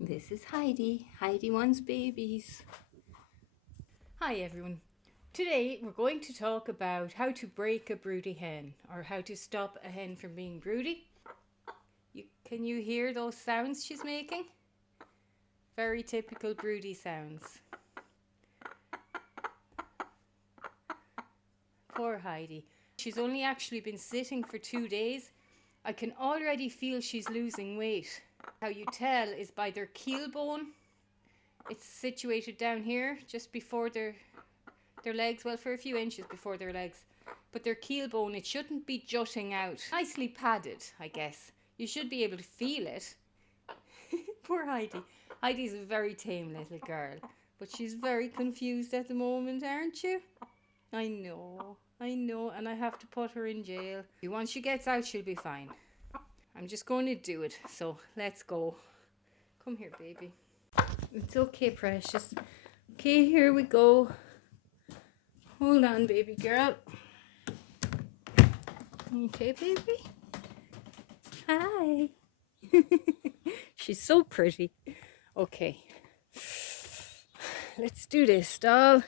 This is Heidi. Heidi wants babies. Hi everyone. Today we're going to talk about how to break a broody hen, or how to stop a hen from being broody. Can you hear those sounds she's making? Very typical broody sounds. Poor Heidi. She's only actually been sitting for 2 days. I can already feel she's losing weight. How you tell is by their keel bone. It's situated down here, just before their legs, well, for a few inches before their legs. But their keel bone, it shouldn't be jutting out. Nicely padded, I guess. You should be able to feel it. Poor Heidi. Heidi's a very tame little girl, but she's very confused at the moment, aren't you? I know, and I have to put her in jail. Once she gets out, she'll be fine. I'm just going to do it, so let's go. Come here, baby. It's okay, precious. Okay, here we go. Hold on, baby girl. Okay, baby. Hi. She's so pretty. Okay. Let's do this, doll.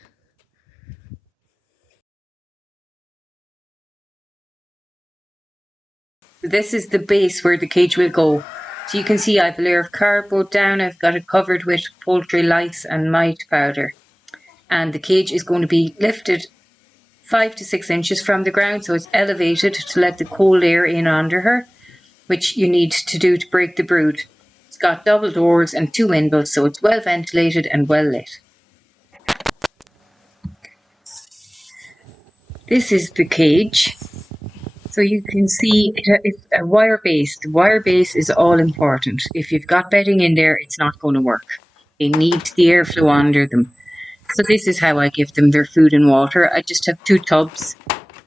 This is the base where the cage will go. So you can see I have a layer of cardboard down. I've got it covered with poultry lice and mite powder. And the cage is going to be lifted 5 to 6 inches from the ground, so it's elevated to let the cold air in under her, which you need to do to break the brood. It's got double doors and 2 windows, so it's well ventilated and well lit. This is the cage. So you can see it's a wire base. The wire base is all important. If you've got bedding in there, it's not going to work. They need the airflow under them. So this is how I give them their food and water. I just have 2 tubs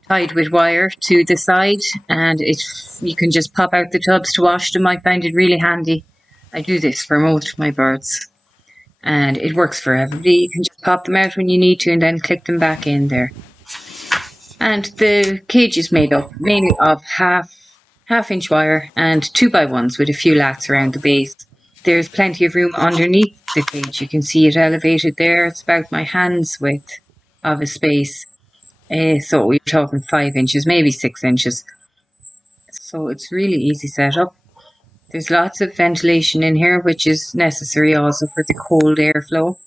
tied with wire to the side, and you can just pop out the tubs to wash them. I find it really handy. I do this for most of my birds, and it works for everybody. You can just pop them out when you need to and then click them back in there. And the cage is made up mainly of half-inch wire and 2x1s with a few lats around the base. There's plenty of room underneath the cage. You can see it elevated there. It's about my hand's width of a space. So we're talking 5 inches, maybe 6 inches. So it's really easy setup. There's lots of ventilation in here, which is necessary also for the cold airflow.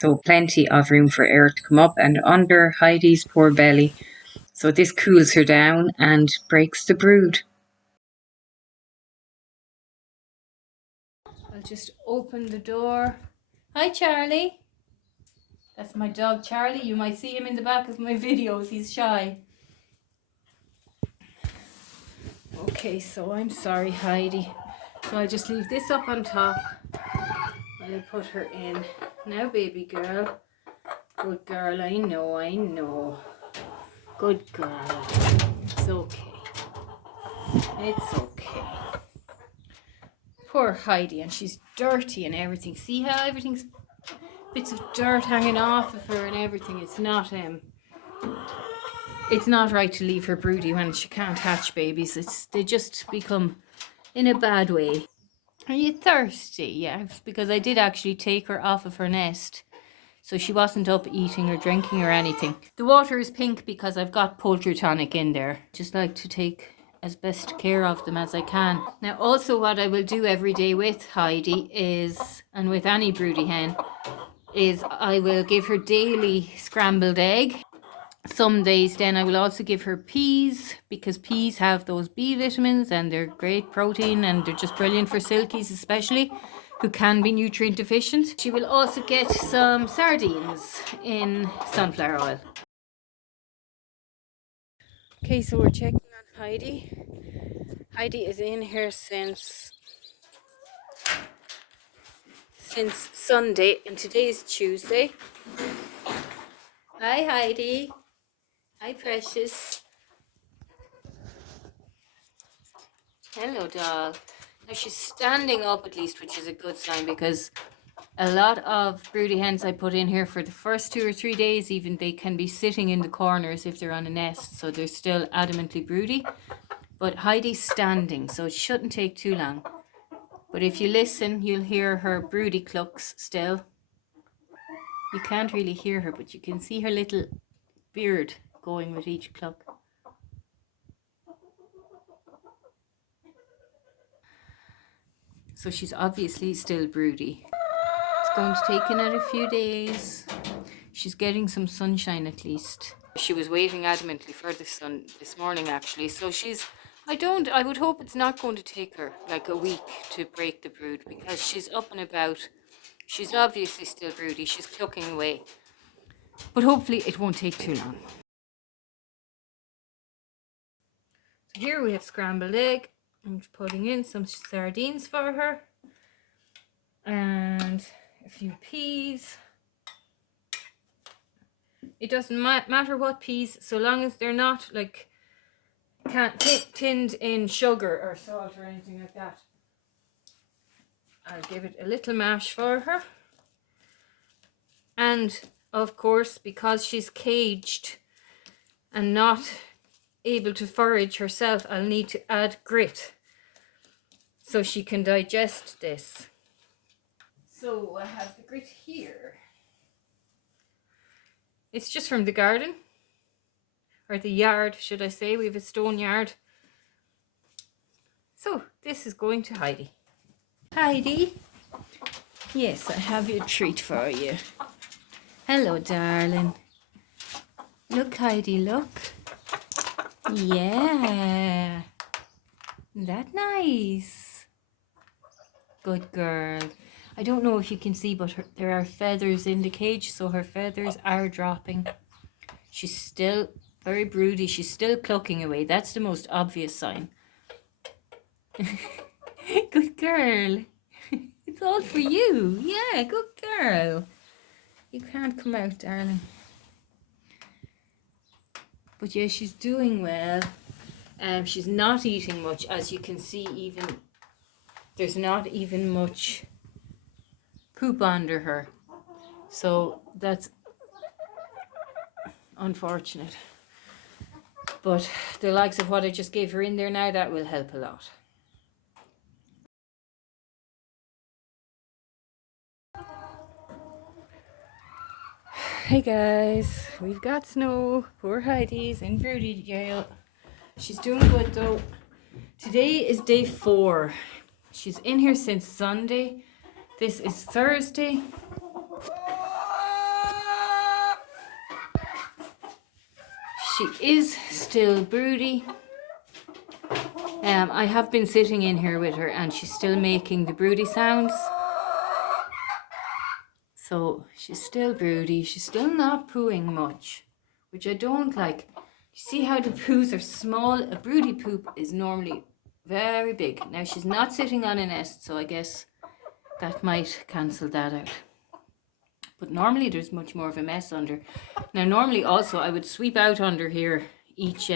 So plenty of room for air to come up and under Heidi's poor belly. So this cools her down and breaks the brood. I'll just open the door. Hi, Charlie. That's my dog, Charlie. You might see him in the back of my videos. He's shy. Okay, so I'm sorry, Heidi. So I'll just leave this up on top while I put her in. Now, baby girl. Good girl, I know. Good girl. It's okay. It's okay. Poor Heidi, and she's dirty and everything. See how everything's bits of dirt hanging off of her and everything. It's not right to leave her broody when she can't hatch babies. They just become in a bad way. Are you thirsty? Yes, because I did actually take her off of her nest, so she wasn't up eating or drinking or anything. The water is pink because I've got poultry tonic in there. Just like to take as best care of them as I can. Now also what I will do every day with Heidi is, and with any broody hen, is I will give her daily scrambled egg. Some days then I will also give her peas, because peas have those B vitamins and they're great protein and they're just brilliant for silkies especially, who can be nutrient deficient. She will also get some sardines in sunflower oil. Okay, so we're checking on Heidi. Heidi is in here since Sunday, and today's Tuesday. Hi, Heidi. Hi, precious. Hello, doll. Now she's standing up at least, which is a good sign, because a lot of broody hens I put in here for the first 2 or 3 days, even they can be sitting in the corners if they're on a nest, so they're still adamantly broody. But Heidi's standing, so it shouldn't take too long. But if you listen, you'll hear her broody clucks still. You can't really hear her, but you can see her little beard going with each cluck. So she's obviously still broody. It's going to take another few days. She's getting some sunshine at least. She was waiting adamantly for the sun this morning actually. So I would hope it's not going to take her like a week to break the brood, because she's up and about. She's obviously still broody. She's clucking away. But hopefully it won't take too long. So here we have scrambled egg. I'm just putting in some sardines for her. And a few peas. It doesn't matter what peas, so long as they're not like tinned in sugar or salt or anything like that. I'll give it a little mash for her. And of course, because she's caged and not able to forage herself, I'll need to add grit so she can digest this. So I have the grit here. It's just from the garden, or the yard, should I say. We have a stone yard. So this is going to Heidi. Heidi, yes, I have your treat for you. Hello, darling. Look, Heidi, look. Yeah. Isn't that nice? Good girl. I don't know if you can see, but there are feathers in the cage, so her feathers are dropping. She's still very broody. She's still clucking away. That's the most obvious sign. Good girl. It's all for you. Yeah, good girl. You can't come out, darling. But yeah, she's doing well. She's not eating much, as you can see. Even there's not even much poop under her, so that's unfortunate. But the likes of what I just gave her in there now, that will help a lot. Hey guys, we've got snow. Poor Heidi's in Broody Gaol. She's doing good though. Today is day 4. She's in here since Sunday. This is Thursday. She is still broody. I have been sitting in here with her and she's still making the broody sounds. So she's still broody. She's still not pooing much, which I don't like. You see how the poos are small? A broody poop is normally very big. Now she's not sitting on a nest, so I guess that might cancel that out. But normally there's much more of a mess under. Now normally also I would sweep out under here each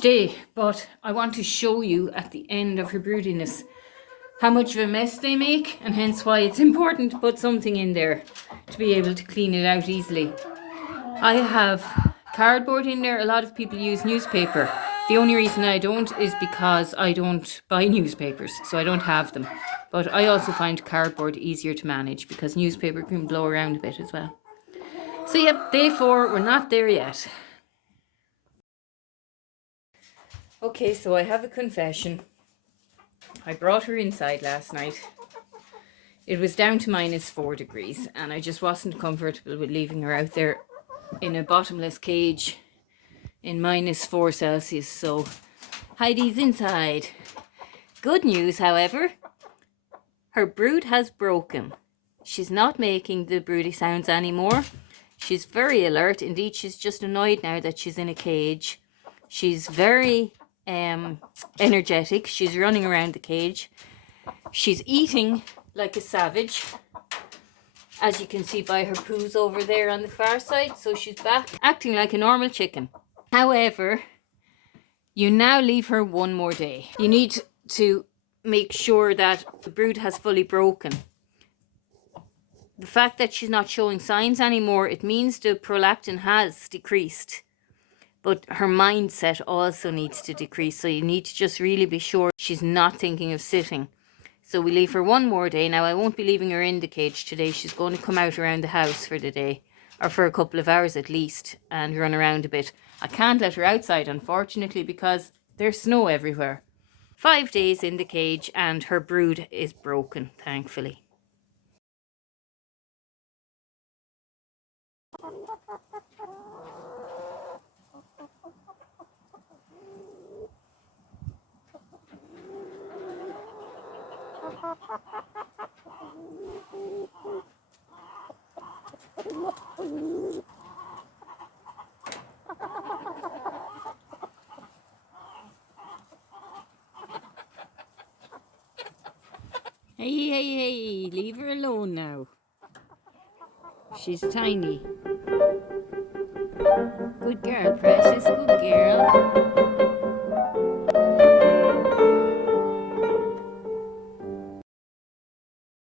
day, but I want to show you at the end of her broodiness how much of a mess they make, and hence why it's important to put something in there to be able to clean it out easily. I have cardboard in there. A lot of people use newspaper. The only reason I don't is because I don't buy newspapers, so I don't have them. But I also find cardboard easier to manage because newspaper can blow around a bit as well. So yep, day 4, we're not there yet. Okay, so I have a confession. I brought her inside last night. It was down to -4 degrees and I just wasn't comfortable with leaving her out there in a bottomless cage in -4 Celsius. So Heidi's inside. Good news, however, her brood has broken. She's not making the broody sounds anymore. She's very alert. Indeed, she's just annoyed now that she's in a cage. She's very energetic. She's running around the cage. She's eating like a savage, as you can see by her poos over there on the far side. So she's back acting like a normal chicken. However, you now leave her one more day. You need to make sure that the brood has fully broken. The fact that she's not showing signs anymore, it means the prolactin has decreased. But her mindset also needs to decrease. So you need to just really be sure she's not thinking of sitting. So we leave her one more day. Now I won't be leaving her in the cage today. She's going to come out around the house for the day, or for a couple of hours at least, and run around a bit. I can't let her outside, unfortunately, because there's snow everywhere. 5 days in the cage and her brood is broken, thankfully. Hey, hey, hey, leave her alone now. She's tiny. Good girl, Precious, good girl.